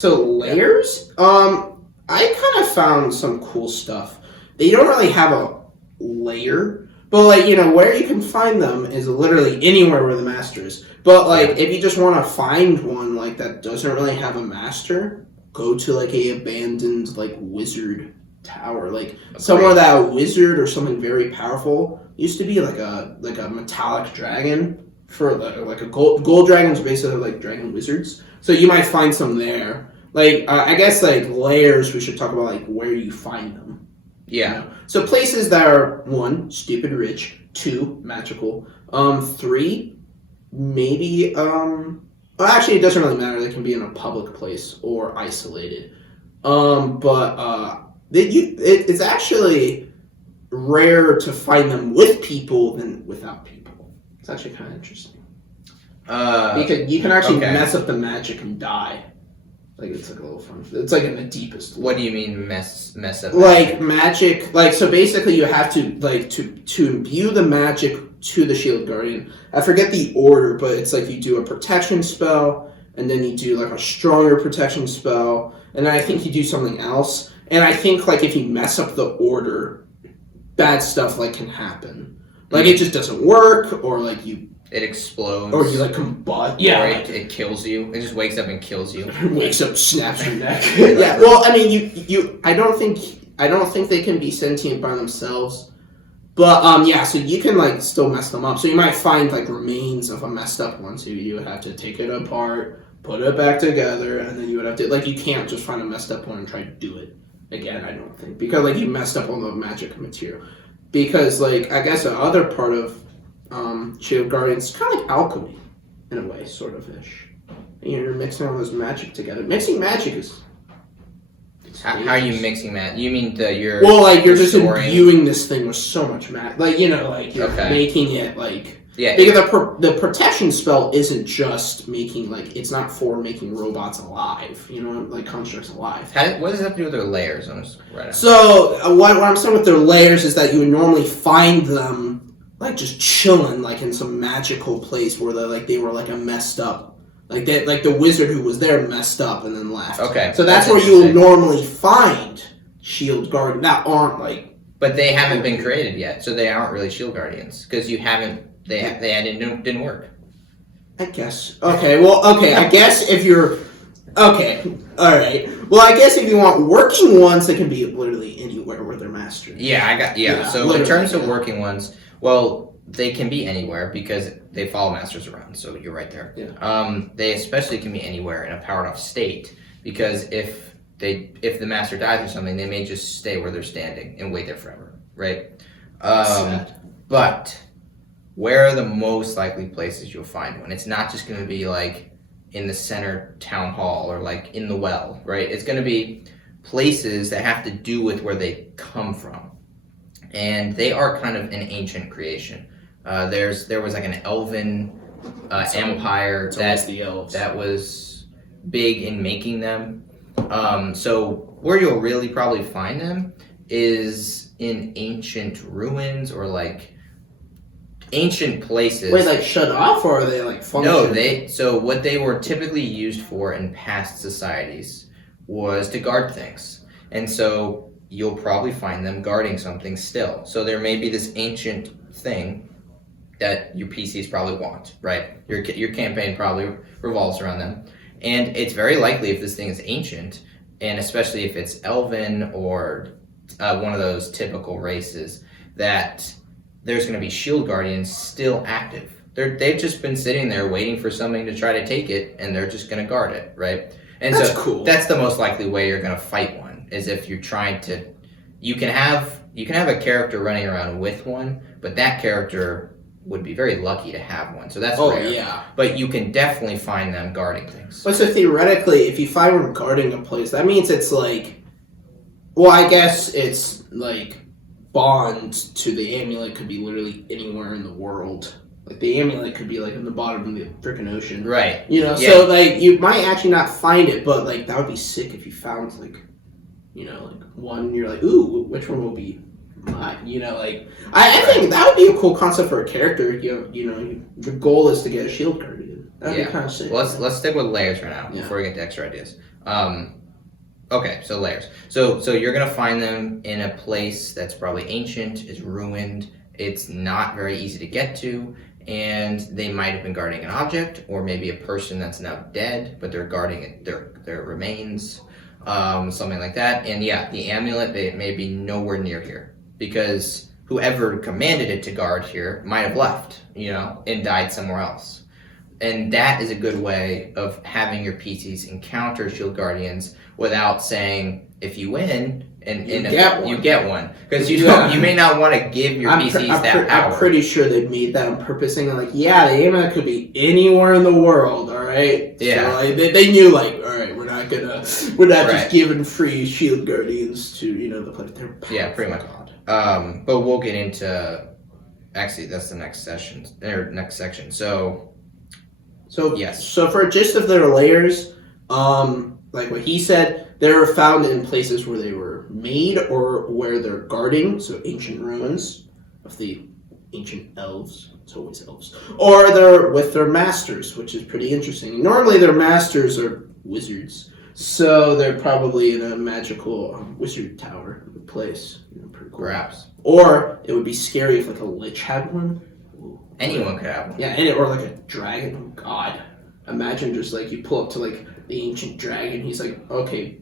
So Lairs, I kind of found some cool stuff. They don't really have a layer, but where you can find them is literally anywhere where the master is. But if you just want to find one that doesn't really have a master, go to a abandoned wizard tower. Somewhere that a wizard or something very powerful used to be a metallic dragon. For a gold dragons, basically dragon wizards. So you might find some there. I guess Lairs. We should talk about where you find them. Yeah. You know? So places that are 1, stupid rich, 2, magical, 3, maybe well, actually it doesn't really matter. They can be in a public place or isolated. It's actually rare to find them with people than without people. It's actually kind of interesting. Because you can actually mess up the magic and die. It's a little fun. It's in the deepest. What do you mean mess up? Magic. So basically, you have to imbue the magic to the shield guardian. I forget the order, but it's you do a protection spell, and then you do a stronger protection spell, and then I think you do something else. And I think if you mess up the order, bad stuff can happen. It just doesn't work, or it explodes, or you combust. Yeah, or it kills you. It just wakes up and kills you. Wakes up, snaps your neck. Yeah. Well, I mean, you. I don't think they can be sentient by themselves. But yeah, so you can still mess them up. So you might find remains of a messed up one. So you would have to take it apart, put it back together, and then you would have to you can't just find a messed up one and try to do it again. I don't think because you messed up all the magic material. Because I guess the other part of Shield Guardians is kind of like alchemy in a way, sort of ish. You're mixing all this magic together. Mixing magic is. How are you mixing magic? You mean you're. Well, you're just imbuing this thing with so much magic. You're making it Yeah. Because the protection spell isn't just making it's not for making robots alive. Constructs alive. What does that have to do with their layers? So what I'm saying with their layers is that you would normally find them just chilling in some magical place where they were a messed up. The wizard who was there messed up and then left. Okay. So that's where you will normally find shield guard that aren't But they haven't been created yet, so they aren't really shield guardians because you haven't. They didn't work. I guess. Okay. Well. Okay. I guess if you're. Okay. All right. Well, I guess if you want working ones, they can be literally anywhere where they're mastered. Yeah. So in terms of working ones, well, they can be anywhere because they follow masters around. So you're right there. Yeah. They especially can be anywhere in a powered off state because if the master dies or something, they may just stay where they're standing and wait there forever, right? But where are the most likely places you'll find one? It's not just going to be in the center town hall or in the well, right? It's going to be places that have to do with where they come from. And they are kind of an ancient creation. There was an elven empire that was big in making them. So where you'll really probably find them is in ancient ruins or ancient places. Wait, shut off, or are they functional? No, so what they were typically used for in past societies was to guard things. And so you'll probably find them guarding something still. So there may be this ancient thing that your PCs probably want, right? Your campaign probably revolves around them. And it's very likely if this thing is ancient, and especially if it's elven or one of those typical races, that there's going to be shield guardians still active. They've just been sitting there waiting for something to try to take it, and they're just going to guard it, right? And that's so cool. That's the most likely way you're going to fight one, is if you're trying to. You can have a character running around with one, but that character would be very lucky to have one. So that's rare. Yeah. But you can definitely find them guarding things. But so theoretically, if you find one guarding a place, that means it's well, I guess it's bond to the amulet could be literally anywhere in the world. The amulet could be in the bottom of the freaking ocean. Right. So you might actually not find it, but that would be sick if you found one, you're ooh, which one will be mine? I think that would be a cool concept for a character. The goal is to get a shield guardian. That'd be kind of sick. Well, let's stick with Lairs for now before we get to extra ideas. Okay, so Lairs. So you're gonna find them in a place that's probably ancient, it's ruined, it's not very easy to get to, and they might have been guarding an object, or maybe a person that's now dead, but they're guarding their remains, something like that. And yeah, the amulet it may be nowhere near here because whoever commanded it to guard here might have left, and died somewhere else. And that is a good way of having your PCs encounter shield guardians without saying, if you win, you get one. Because you may not want to give your PCs that power. I'm pretty sure they made that on purpose, saying like, yeah, the amulet could be anywhere in the world, all right? Yeah. So they knew like, all right, we're not just giving free shield guardians to the planet. They're powerful. Yeah, pretty much. But we'll get into. Actually, that's the next section or next section. So yes. So for a gist of their layers, like what he said, they were found in places where they were made or where they're guarding, so ancient ruins of the ancient elves. It's always elves. Or they're with their masters, which is pretty interesting. Normally their masters are wizards, so they're probably in a magical wizard tower place. Pretty cool. Perhaps. Or it would be scary if like a lich had one. Anyone could have one. Yeah, or like a dragon. Oh God. Imagine just like you pull up to like the ancient dragon. He's like, okay,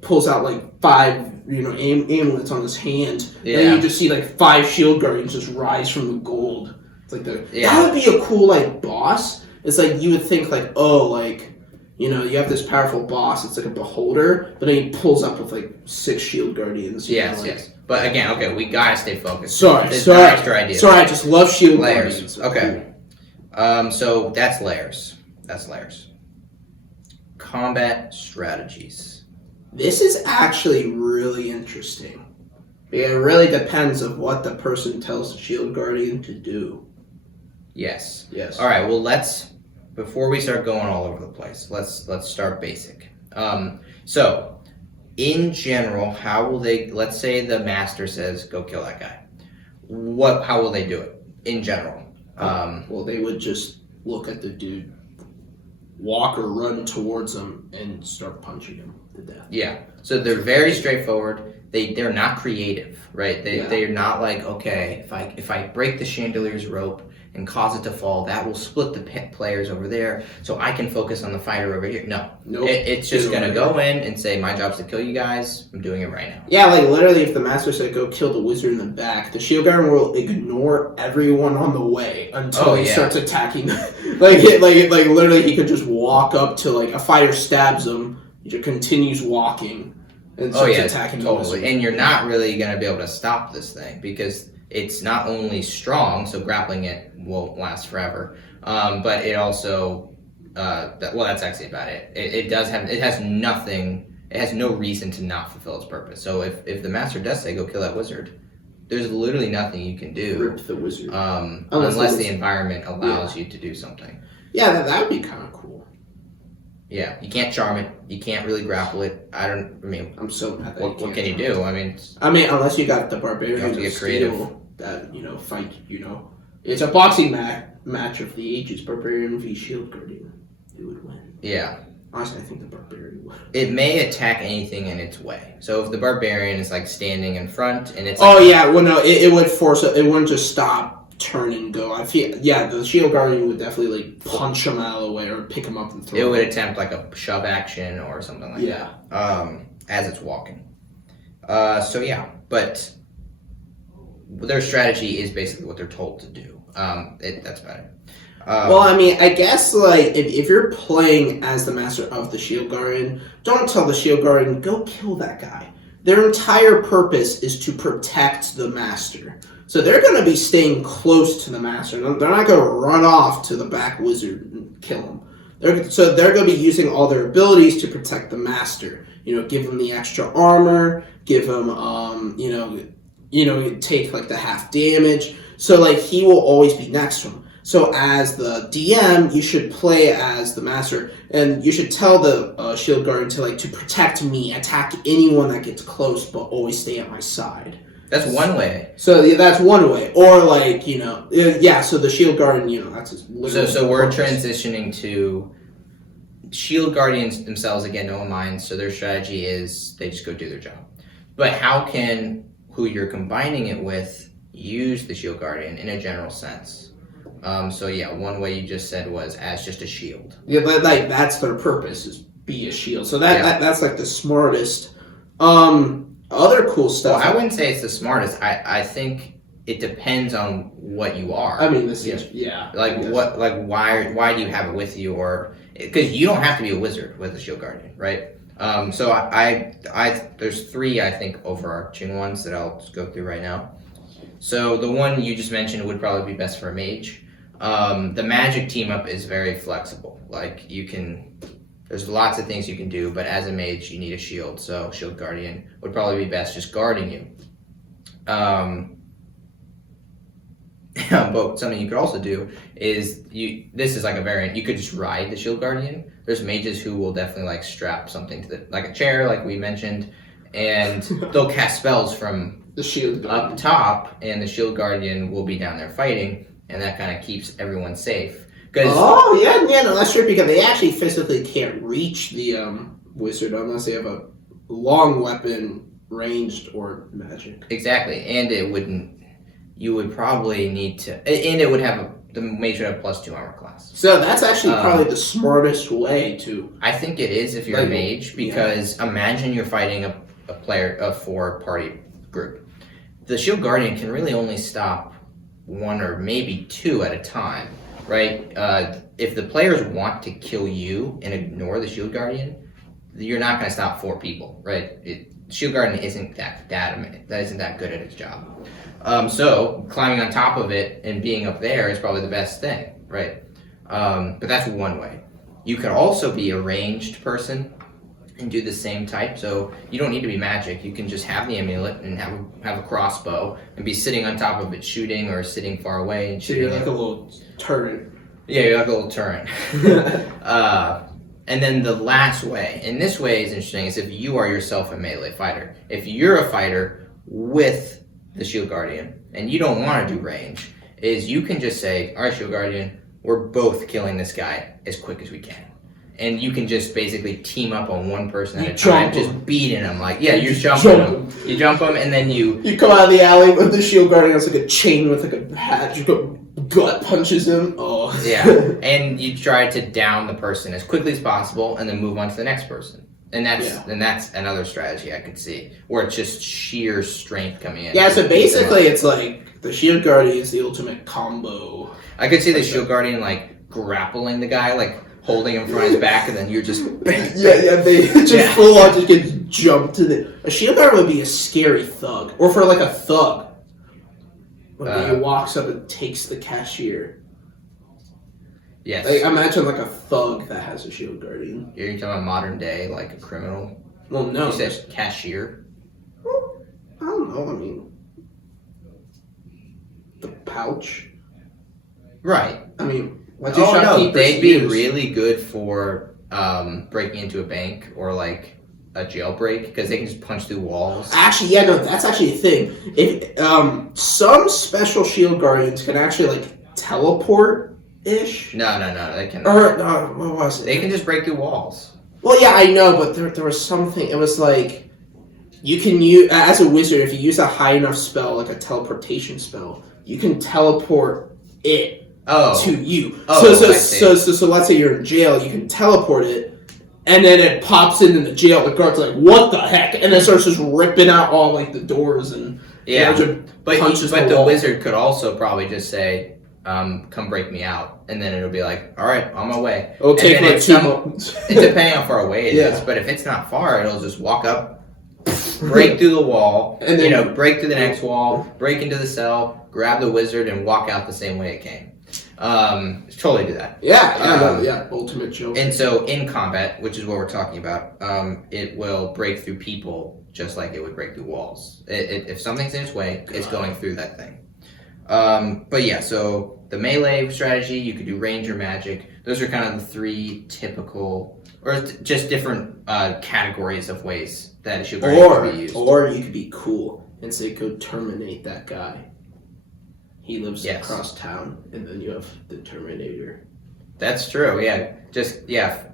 pulls out like 5, amulets on his hand. Yeah. And you just see like 5 shield guardians just rise from the gold. It's like that would be a cool like boss. It's like you would think like, oh, like, you have this powerful boss. It's like a beholder, but then he pulls up with like 6 shield guardians. Yes. But again, okay, we gotta stay focused. Sorry. Extra ideas. Sorry, I just love shield Lairs. guardians. Okay. So that's Lairs. Combat strategies. This is actually really interesting. It really depends on what the person tells the shield guardian to do. Yes. All right. Well, before we start going all over the place, let's start basic. So in general, how will they? Let's say the master says, "Go kill that guy." How will they do it in general? Well, they would just look at the dude, walk or run towards him, and start punching him to death. Yeah. So they're very straightforward. They're not creative, right? They're not like, okay, if I break the chandelier's rope and cause it to fall, that will split the players over there, so I can focus on the fighter over here. No. Nope. It's just going to go in and say, my job's to kill you guys. I'm doing it right now. Yeah, like literally if the master said, go kill the wizard in the back, the shield guard will ignore everyone on the way until he starts attacking them. like literally he could just walk up to like a fighter stabs him, he just continues walking and starts attacking the wizard. And you're not really going to be able to stop this thing because it's not only strong, so grappling it won't last forever, but it also, that's actually about it. It has no reason to not fulfill its purpose. So if the master does say, go kill that wizard, there's literally nothing you can do. Rip the wizard. Unless the environment allows you to do something. Yeah, that would be kind of cool. Yeah, you can't charm it. You can't really grapple it. I'm so mad that what can you do? I mean, unless you got the barbarians you have to get creative. That fight. It's a boxing match of the ages. Barbarian v Shield Guardian. Who would win? Yeah. Honestly, I think the barbarian would. It may attack anything in its way. So if the barbarian is like standing in front and it's it would force it. It wouldn't just stop, turn and go. The shield guardian would definitely like punch him out of the way or pick him up and throw him. It would attempt like a shove action or something like that. As it's walking. But their strategy is basically what they're told to do. That's about it. I guess like if you're playing as the master of the shield guardian, don't tell the shield guardian, go kill that guy. Their entire purpose is to protect the master. So they're going to be staying close to the master. They're not going to run off to the back wizard and kill him. They're going to be using all their abilities to protect the master. Give him the extra armor, give him, take like the half damage. So like he will always be next to him. So as the DM, you should play as the master, and you should tell the shield guardian to protect me, attack anyone that gets close, but always stay at my side. That's one way. So that's one way, or So the shield guardian, that's his. So we're transitioning to shield guardians themselves, again, no mind, so their strategy is they just go do their job. But how can who you're combining it with use the shield guardian in a general sense? So yeah, one way you just said was as just a shield. Yeah, but like that's their purpose is be a shield. So that's like the smartest. Other cool stuff. Well, I wouldn't say it's the smartest. I think it depends on what you are. I mean, this is like what, like why do you have it with you, or because you don't have to be a wizard with a shield guardian, right? So I there's three I think overarching ones that I'll just go through right now. So the one you just mentioned would probably be best for a mage. The magic team up is very flexible. Like there's lots of things you can do, but as a mage you need a shield. So shield guardian would probably be best just guarding you. But something you could also do is this is like a variant. You could just ride the shield guardian. There's mages who will definitely like strap something to like a chair, like we mentioned, and they'll cast spells from the shield guardian up top, and the shield guardian will be down there fighting, and that kind of keeps everyone safe. Oh yeah, no, that's true because they actually physically can't reach the wizard unless they have a long weapon, ranged or magic. Exactly, and it wouldn't. You would probably need to, and it would have the mage would have +2 armor class. So that's actually probably the smartest way to. I think it is if you're a mage, because imagine you're fighting a 4-party group. The shield guardian can really only stop 1 or maybe 2 at a time, right? If the players want to kill you and ignore the shield guardian, you're not going to stop 4 people, right? Shield guardian isn't that good at its job. So climbing on top of it and being up there is probably the best thing, right? But that's one way. You could also be a ranged person and do the same type. So you don't need to be magic. You can just have the amulet and have a crossbow and be sitting on top of it shooting, or sitting far away and shooting. So you're like a little turret. Yeah, you're like a little turret. And then the last way, and this way is interesting, is if you are yourself a melee fighter. If you're a fighter with the shield guardian and you don't want to do range, is you can just say, all right, shield guardian, we're both killing this guy as quick as we can. And you can just basically team up on one person at a time, just beating him. Like, yeah, you're jumping him. You jump him, and then you come out of the alley with the shield guardian. It's like a chain with like a hat. You go gut punches him. Oh. Yeah, and you try to down the person as quickly as possible, and then move on to the next person. And that's another strategy I could see, where it's just sheer strength coming in. Yeah, so basically it's like the shield guardian is the ultimate combo. I could see the shield guardian like grappling the guy, like holding him from his back, and then you're just they just full on just get jumped to the. A shield guard would be a scary thug, or for like a thug, when he walks up and takes the cashier. Yes. Like, imagine like a thug that has a shield guardian. You're talking about modern day, like a criminal. Well, no. You said cashier. Well, I don't know. I mean, the pouch. Right. I mean. They'd be really good for breaking into a bank or like a jailbreak, because they can just punch through walls. Actually, yeah, no, that's actually a thing. If some special shield guardians can actually like teleport-ish. No, they can. Or what was it? They can just break through walls. Well, yeah, I know, but there was something. It was like you can use as a wizard, if you use a high enough spell, like a teleportation spell, you can teleport it. To you. So let's say you're in jail, you can teleport it, and then it pops into the jail. The guard's like, "What the heck?" And then starts just ripping out all like the doors and but the wizard could also probably just say, "Come break me out," and then it'll be like, "All right, on my way." It'll take like 2 months. Depending how far away it is, but if it's not far, it'll just walk up, break through the wall, and then break through the next wall, break into the cell, grab the wizard, and walk out the same way it came. Totally do that. Ultimate joke. And so in combat, which is what we're talking about, it will break through people just like it would break through walls. If something's in its way, it's going through that thing. But yeah, so the melee strategy, you could do range or magic. Those are kind of the 3 typical, or just different categories of ways that it should be used. Or you could be cool and say, go terminate that guy. He lives across town, and then you have the Terminator. That's true, yeah.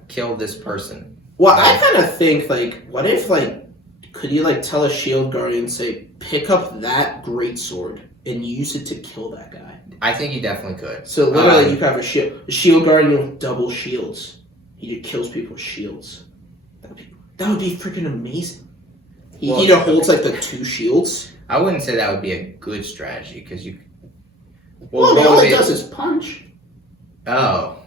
kill this person. Well, I kind of think, like, what if, like, could you, like, tell a shield guardian, say, pick up that greatsword and use it to kill that guy? I think you definitely could. So, literally, you could have a shield guardian with double shields. He just kills people with shields. That would be freaking amazing. He holds, like, the 2 shields. I wouldn't say that would be a good strategy, because you... Well, all it does is punch. Oh.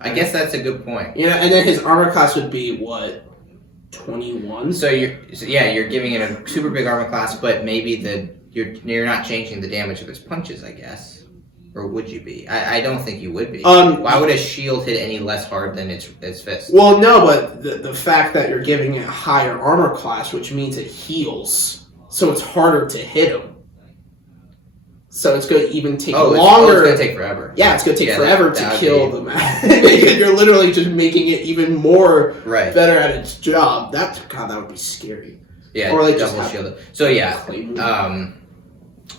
I guess that's a good point. Yeah, and then his armor class would be, what, 21? So you're giving it a super big armor class, but maybe you're not changing the damage of his punches, I guess. Or would you be? I don't think you would be. Why would a shield hit any less hard than its fist? Well, no, but the fact that you're giving it a higher armor class, which means it heals, so it's harder to hit him. So it's going to even take longer. It's going to take forever. Yeah, it's going to take forever to kill the man. You're literally just making it even more better at its job. That would be scary. Yeah, or like double shield. So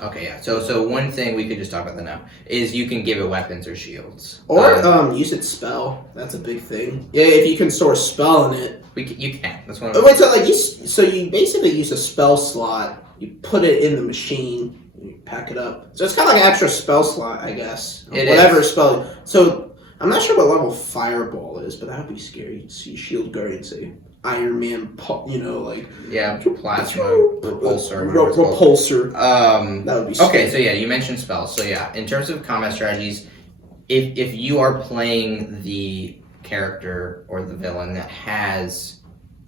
okay, yeah. So one thing we could just talk about that now is you can give it weapons or shields. Or use its spell. That's a big thing. Yeah, if you can store a spell in it. You can. That's one. So you basically use a spell slot. You put it in the machine. You pack it up. So it's kind of like an extra spell slot, I guess. Whatever spell. So I'm not sure what level Fireball is, but that would be scary. You see Shield Guardian say Iron Man, plasma. Repulsor. That would be scary. Okay, so yeah, you mentioned spells. So yeah, in terms of combat strategies, if you are playing the character or the villain that has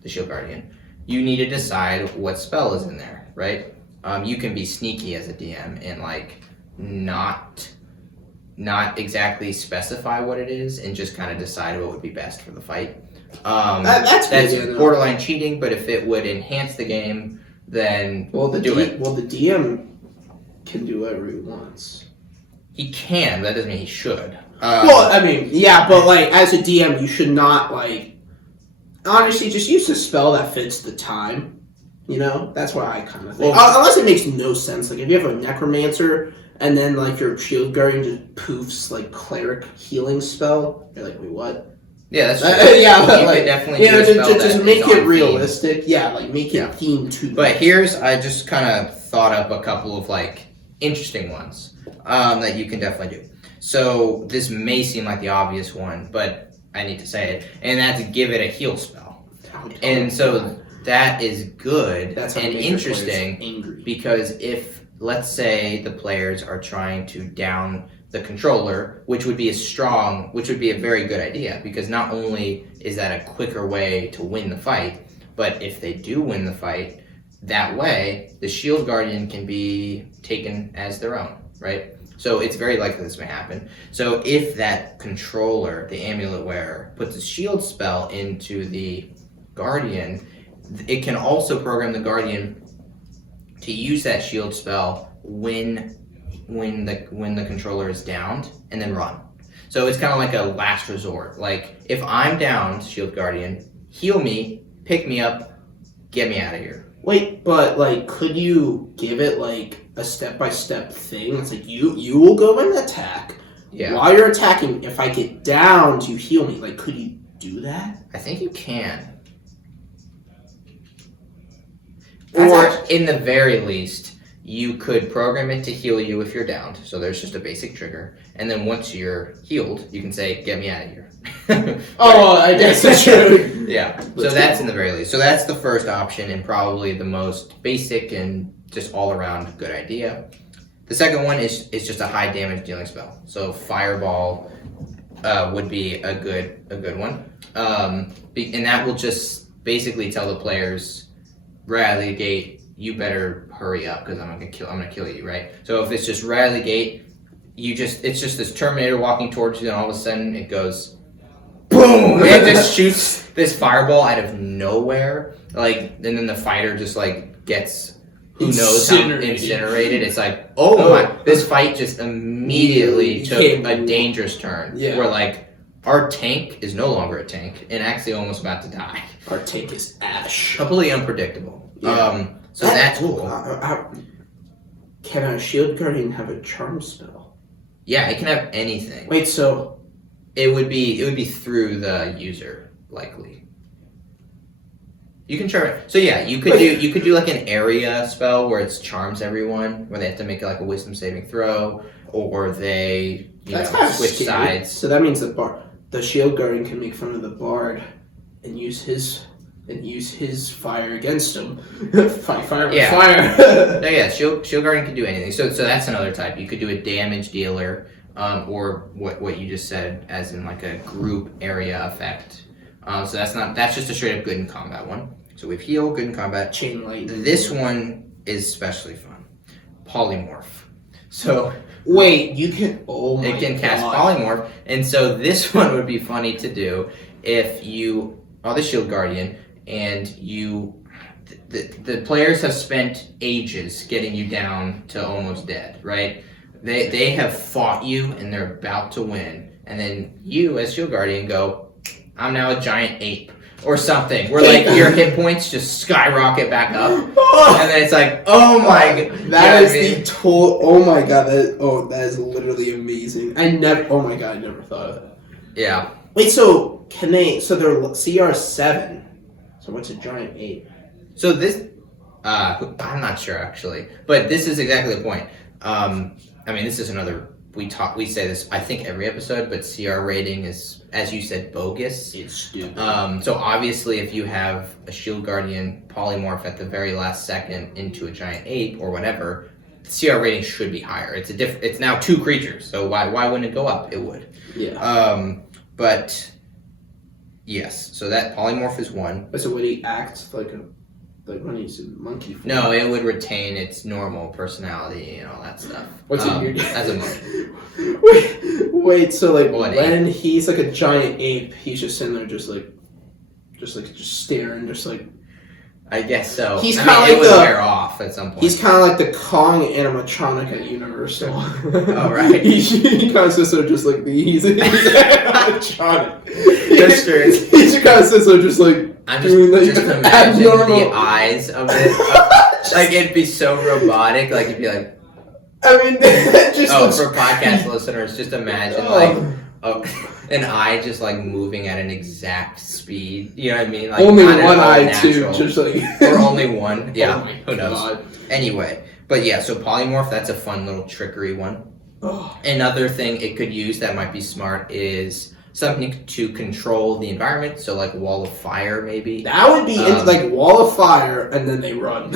the Shield Guardian, you need to decide what spell is in there, right? You can be sneaky as a DM and like not exactly specify what it is and just kind of decide what would be best for the fight. That's borderline cheating, but if it would enhance the game, then do it. Well, the DM can do whatever he wants. He can, but that doesn't mean he should. Well, I mean, yeah, but like as a DM, you should not like. Honestly, just use a spell that fits the time. You know, that's what I kind of think. Unless it makes no sense. Like if you have a necromancer and then like your shield guardian just poofs like cleric healing spell, you're like, wait, what? Yeah, that's true. Yeah, but like definitely just make it realistic. Yeah, like make it themed to. But I just kind of thought up a couple of like interesting ones that you can definitely do. So this may seem like the obvious one, but I need to say it, and that's give it a heal spell. And so that is good and interesting because if, let's say, the players are trying to down the controller, which would be a very good idea because not only is that a quicker way to win the fight, but if they do win the fight, that way the Shield Guardian can be taken as their own, right? So it's very likely this may happen. So if that controller, the amulet wearer, puts a shield spell into the Guardian, it can also program the Guardian to use that shield spell when the controller is downed and then run. So it's kind of like a last resort. Like if I'm downed, Shield Guardian, heal me, pick me up, get me out of here. Wait, but like, could you give it like a step-by-step thing? It's like you will go and attack. Yeah. While you're attacking, if I get downed, you heal me. Like, could you do that? I think you can. Or in the very least, you could program it to heal you if you're downed. So there's just a basic trigger. And then once you're healed, you can say, get me out of here. I guess that's true. Yeah. So that's in the very least. So that's the first option and probably the most basic and just all around good idea. The second one is just a high damage dealing spell. So Fireball would be a good one. And that will just basically tell the players, right out of the gate, you better hurry up because I'm gonna kill you, right? So if it's just right out of the gate, it's just this Terminator walking towards you, and all of a sudden it goes boom! It just shoots this fireball out of nowhere, like, and then the fighter just like gets incinerated. It's like, my! This fight just immediately took a dangerous turn. Yeah. Where like our tank is no longer a tank and actually almost about to die. Our tank is ash. Completely unpredictable. Yeah. So that's cool. Can a Shield Guardian have a charm spell? Yeah, it can have anything. Wait, so It would be through the user, likely. You can try it. So yeah, you could do like an area spell where it's charms everyone, where they have to make like a wisdom saving throw, or they switch sides. So that means the shield guardian can make fun of the bard and use his fire against him. Fight fire with fire. No, yeah, shield guardian can do anything. So that's another type. You could do a damage dealer, or what you just said, as in like a group area effect. So that's just a straight up good in combat one. So we have heal, good in combat. Chain lightning. This one is especially fun. Polymorph. So wait, you can it can cast polymorph, and so this one would be funny to do if you are the shield guardian and the players have spent ages getting you down to almost dead, right? They have fought you and they're about to win, and then you as shield guardian go, I'm now a giant ape. Or something, where like your hit points just skyrocket back up, and then it's like, oh my god, that is the total. Oh my god, that is literally amazing. I never thought of that. Yeah. Wait, so can they? So they're CR7. So what's a giant ape? So this, I'm not sure actually, but this is exactly the point. I mean, this is another. We say this, I think, every episode, but CR rating is, as you said, bogus. It's stupid. So obviously, if you have a shield guardian polymorph at the very last second into a giant ape or whatever, the CR rating should be higher. It's now 2 creatures, so why wouldn't it go up? It would. Yeah. But yes, so that polymorph is 1. So would he act like when he's in monkey form? No, it would retain its normal personality and all that stuff. What's it weird? As a monkey. Wait, so like when ape? he's like a giant ape, he's just sitting there just staring, just like. I guess so. He's kind of like it would wear off at some point. He's kind of like the Kong animatronic at Universal. Oh right. he kind of sits there just like he's animatronic. That's true. He just kind of sits there just like. I'm just imagine the eyes of it. Like it'd be so robotic. Like it'd be like. I mean, for podcast listeners, just imagine an eye just like moving at an exact speed. You know what I mean? Like only one eye too, just like or only one. Yeah, oh who knows? God. Anyway, but yeah, so polymorph. That's a fun little trickery one. Oh. Another thing it could use that might be smart is something to control the environment. So like wall of fire, maybe. That would be like wall of fire, and then they run.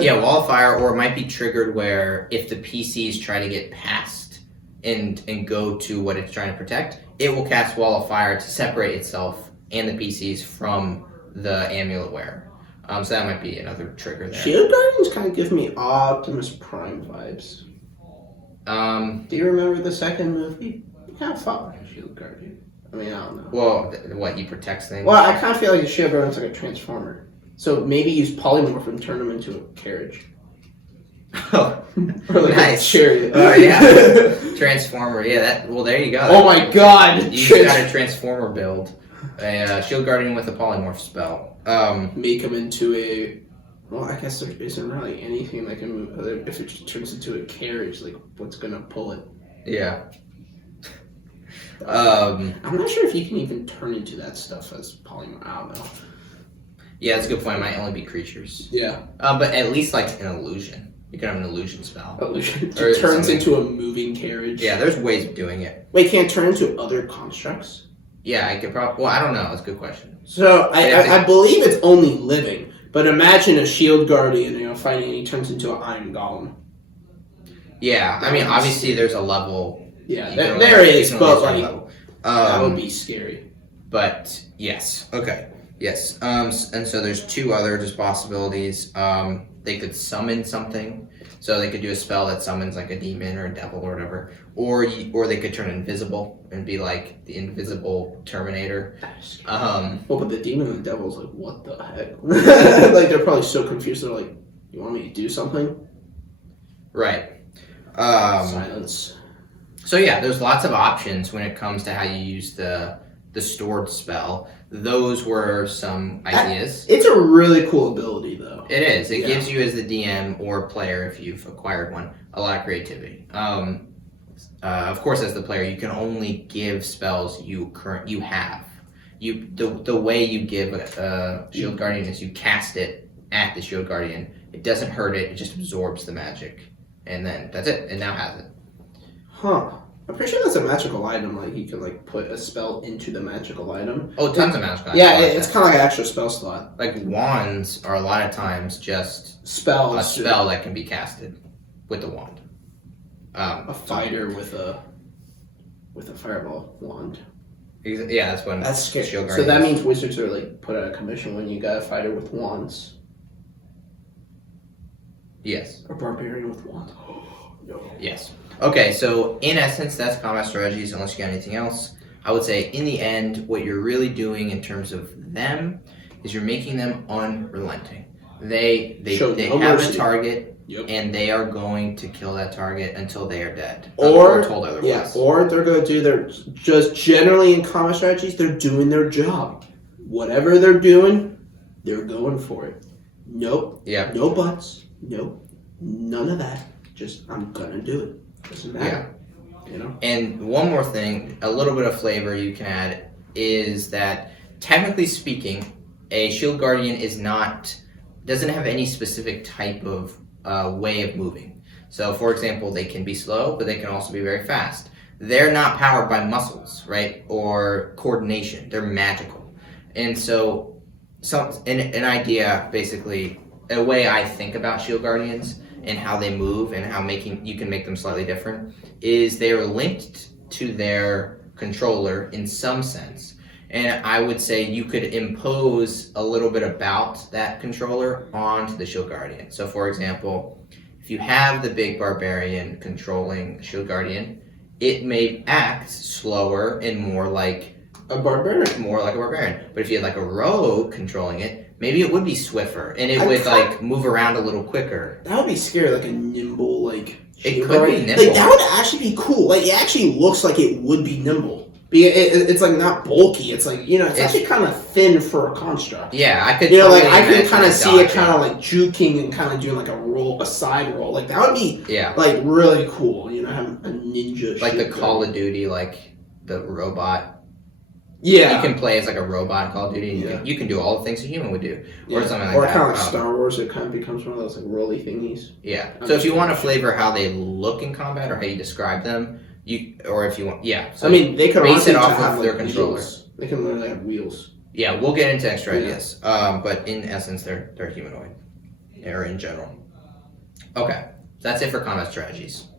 Yeah, wall of fire, or it might be triggered where if the PCs try to get past and go to what it's trying to protect, it will cast wall of fire to separate itself and the PCs from the amulet wearer. So that might be another trigger there. Shield Guardians kind of give me Optimus Prime vibes. Do you remember the second movie? He kind of fought like a Shield Guardian. I mean, I don't know. Well, what, he protects things? Well, I kind of feel like the Shield Guardian's like a transformer. So maybe use polymorph and turn him into a carriage. Oh, or like nice. a chariot. Oh, yeah. Transformer. Yeah, there you go. Oh my god! You just got a transformer build. A Shield Guardian with a polymorph spell. Make him into a... Well, I guess there isn't really anything that can move. If it just turns into a carriage, like, what's gonna pull it? Yeah. I'm not sure if you can even turn into that stuff as polymorph. I don't know. Yeah, that's a good point. It might only be creatures. Yeah. But at least like an illusion. You can have an illusion spell. Illusion. It turns into a moving carriage. Yeah, there's ways of doing it. Wait, can it turn into other constructs? Yeah, I could probably... Well, I don't know. That's a good question. So, I believe it's only living. But imagine a Shield Guardian, fighting and he turns into an Iron Golem. Yeah, I mean, obviously there's a level... Yeah, there is, but like... that would be scary. But, yes. Okay. Yes. And so there's 2 other just possibilities. They could summon something. So they could do a spell that summons like a demon or a devil or whatever. Or they could turn invisible and be like the invisible Terminator. Well, but the demon and the devil's like, what the heck? Like, they're probably so confused. They're like, you want me to do something? Right. Silence. So yeah, there's lots of options when it comes to how you use the stored spell. Those were some ideas. It's a really cool ability, though. It is. It gives you, as the DM or player, if you've acquired one, a lot of creativity. Of course, as the player, you can only give spells you have. The way you give Shield Guardian is you cast it at the Shield Guardian. It doesn't hurt it; it just absorbs the magic, and then that's it. It now has it. Huh. I'm pretty sure that's a magical item. Like you can like put a spell into the magical item. Oh, tons of magical items. Yeah, it's kind of like an extra spell slot. Like wands are a lot of times just Spells. a spell that can be casted with the wand. A fighter with a fireball wand. Yeah, that's scary. Shield So that Guardians. means wizards are like put out of commission when you got a fighter with wands. Yes. A barbarian with wands. No. Yes. Okay, so in essence, that's combat strategies, unless you got anything else. I would say, in the end, what you're really doing in terms of them is you're making them unrelenting. They no have mercy. a target, Yep. and they are going to kill that target until they are dead. Or told otherwise. yeah, or they're going to do their, just generally in combat strategies, they're doing their job. Whatever they're doing, they're going for it. Nope. Yeah. No buts. Nope. None of that. Just, I'm going to do it. Doesn't matter. Yeah. You know? And one more thing, a little bit of flavor you can add is that, technically speaking, a Shield Guardian doesn't have any specific type of way of moving. So, for example, they can be slow, but they can also be very fast. They're not powered by muscles, right, or coordination. They're magical. And so, an idea, basically, a way I think about Shield Guardians and how they move and how you can make them slightly different is they are linked to their controller in some sense. And I would say you could impose a little bit about that controller onto the Shield Guardian. So, for example, if you have the big barbarian controlling Shield Guardian, it may act slower and more like a barbarian. But if you had like a rogue controlling it, maybe it would be swifter and it would like move around a little quicker. That would be scary, like a nimble, like it could be nimble. Like that would actually be cool. Like it actually looks like it would be nimble. It's like not bulky. It's like, it's actually kind of thin for a construct. Yeah, I could. I could kind of see it kind of like juking and kind of doing like a side roll. Like that would be like really cool. Having a ninja. Like the Call of Duty, like the robot. Yeah, you can play as like a robot in Call of Duty. And you can do all the things a human would do, or something like or that. Or kind of like Star Wars, it kind of becomes one of those like rolly thingies. Yeah. So if you want to flavor how they look in combat or how you describe them. So they could base it off of their controller. They can literally have wheels. Yeah, we'll get into extra ideas. But in essence, they're humanoid, or in general. Okay, so that's it for combat strategies.